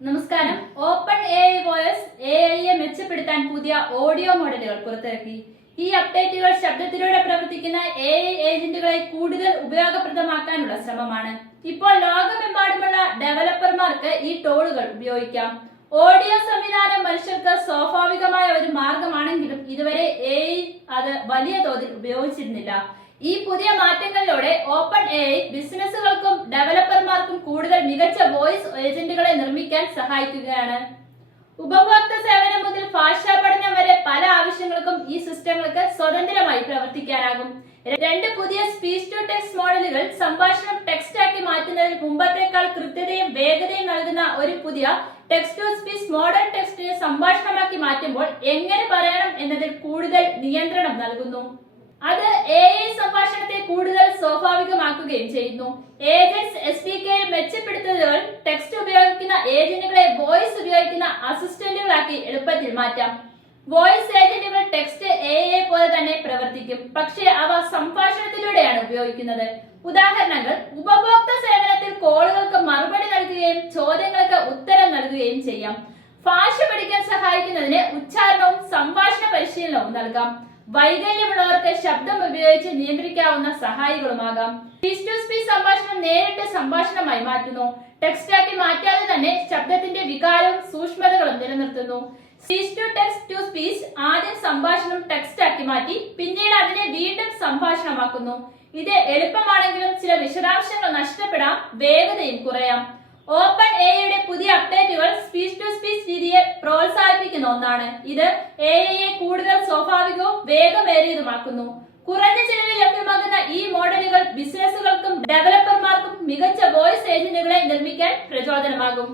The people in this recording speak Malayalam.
നമസ്കാരം. ഓപ്പൺ എ ഐ വോയിസ് എഐയെ മെച്ചപ്പെടുത്താൻ പുതിയ ഓഡിയോ മോഡലുകൾ പുറത്തിറക്കി. ഈ അപ്ഡേറ്റുകൾ ശബ്ദത്തിലൂടെ പ്രവർത്തിക്കുന്ന എഐ ഏജന്റുകളെ കൂടുതൽ ഉപയോഗപ്രദമാക്കാനുള്ള ശ്രമമാണ്. ഇപ്പോൾ ലോകമെമ്പാടുമുള്ള ഡെവലപ്പർമാർക്ക് ഈ ടൂളുകൾ ഉപയോഗിക്കാം. ഓഡിയോ സംവിധാനം മനുഷ്യർക്ക് സ്വാഭാവികമായ ഒരു മാർഗമാണെങ്കിലും ഇതുവരെ എഐ അത് വലിയ തോതിൽ ഉപയോഗിച്ചിരുന്നില്ല. ഈ പുതിയ മാറ്റങ്ങളിലൂടെ ഓപ്പൺ എഐ ബിസിനസ്സുകൾക്കും ഡെവലപ്പർമാർക്കും കൂടുതൽ മികച്ച വോയിസ് ഏജന്റുകളെ നിർമ്മിക്കാൻ സഹായിക്കുകയാണ്. ഉപഭോക്തൃ സേവനം മുതൽ ഭാഷാ പഠനം വരെ പല ആവശ്യങ്ങൾക്കും ഈ സിസ്റ്റങ്ങൾക്ക് സ്വതന്ത്രമായി പ്രവർത്തിക്കാനാകും. രണ്ട് പുതിയ സ്പീച്ച് ടു ടെക്സ്റ്റ് മോഡലുകൾ സംഭാഷണം ടെക്സ്റ്റ് ആക്കി മാറ്റുന്നതിൽ മുമ്പത്തേക്കാൾ കൃത്യതയും വേഗതയും നൽകുന്ന ഒരു പുതിയ ടെക്സ്റ്റ് ടു സ്പീച്ച് മോഡൽ ടെക്സ്റ്റിനെ സംഭാഷണമാക്കി മാറ്റുമ്പോൾ എങ്ങനെ പറയണം എന്നതിൽ കൂടുതൽ നിയന്ത്രണം നൽകുന്നു. അത് എഐ സംഭാഷണത്തെ കൂടുതൽ സ്വാഭാവികമാക്കുകയും ചെയ്യുന്നു. ഏജന്റ്സ് SDKയിൽ മെച്ചപ്പെടുത്തുന്നതുകൾ ടെക്സ്റ്റ് ഉപയോഗിക്കുന്ന ഏജന്റുകളെ വോയിസ് ഉപയോഗിക്കുന്ന അസിസ്റ്റന്റുകളാക്കി എളുപ്പത്തിൽ മാറ്റാം. വോയിസ് ഏജന്റുകൾ ടെക്സ്റ്റ് എഐ പോലെ തന്നെ പ്രവർത്തിക്കും, പക്ഷേ അവ സംഭാഷണത്തിലൂടെയാണ് ഉപയോഗിക്കുന്നത്. ഉദാഹരണങ്ങൾ: ഉപഭോക്തൃ സേവനത്തിൽ കോളുകൾക്ക് മറുപടി നൽകുകയും ചോദ്യങ്ങൾക്ക് ഉത്തരം നൽകുകയും ചെയ്യാം. ഭാഷ പഠിക്കാൻ സഹായിക്കുന്നതിന് ഉച്ചാരണവും സംഭാഷണ പരിശീലനവും നൽകാം. വൈകല്യമുള്ളവർക്ക് ശബ്ദം ഉപയോഗിച്ച് നിയന്ത്രിക്കാവുന്ന സഹായികളുമാകാം. സ്പീച്ച് ടു സ്പീച്ച് സംഭാഷണം നേരിട്ട് സംഭാഷണമായി മാറ്റുന്നു. ടെക്സ്റ്റാക്കി മാറ്റാതെ തന്നെ ശബ്ദത്തിന്റെ വികാരവും സൂക്ഷ്മതകളും നിലനിർത്തുന്നു. Speech to text to speech ആദ്യം സംഭാഷണം ടെക്സ്റ്റാക്കി മാറ്റി പിന്നീട് അതിനെ വീണ്ടും സംഭാഷണമാക്കുന്നു. ഇത് എളുപ്പമാണെങ്കിലും ചില വിശദാംശങ്ങൾ നഷ്ടപ്പെടാം, വേഗതയും കുറയാം. ഓപ്പൺ എഐയുടെ പുതിയ അപ്ഡേറ്റുകൾ സ്പീച്ച് ടു സ്പീച്ച് രീതിയെ പ്രോത്സാഹിപ്പിക്കുന്ന ഒന്നാണ്. ഇത് എഐയെ കൂടുതൽ സ്വാഭാവികവും വേഗമേറിയതുമാക്കുന്നു. കുറഞ്ഞ ചെലവിൽ ലഭ്യമാകുന്ന ഈ മോഡലുകൾ ബിസിനസ്സുകൾക്കും ഡെവലപ്പർമാർക്കും മികച്ച വോയിസ് ഏജന്റുകളെ നിർമ്മിക്കാൻ പ്രചോദനമാകും.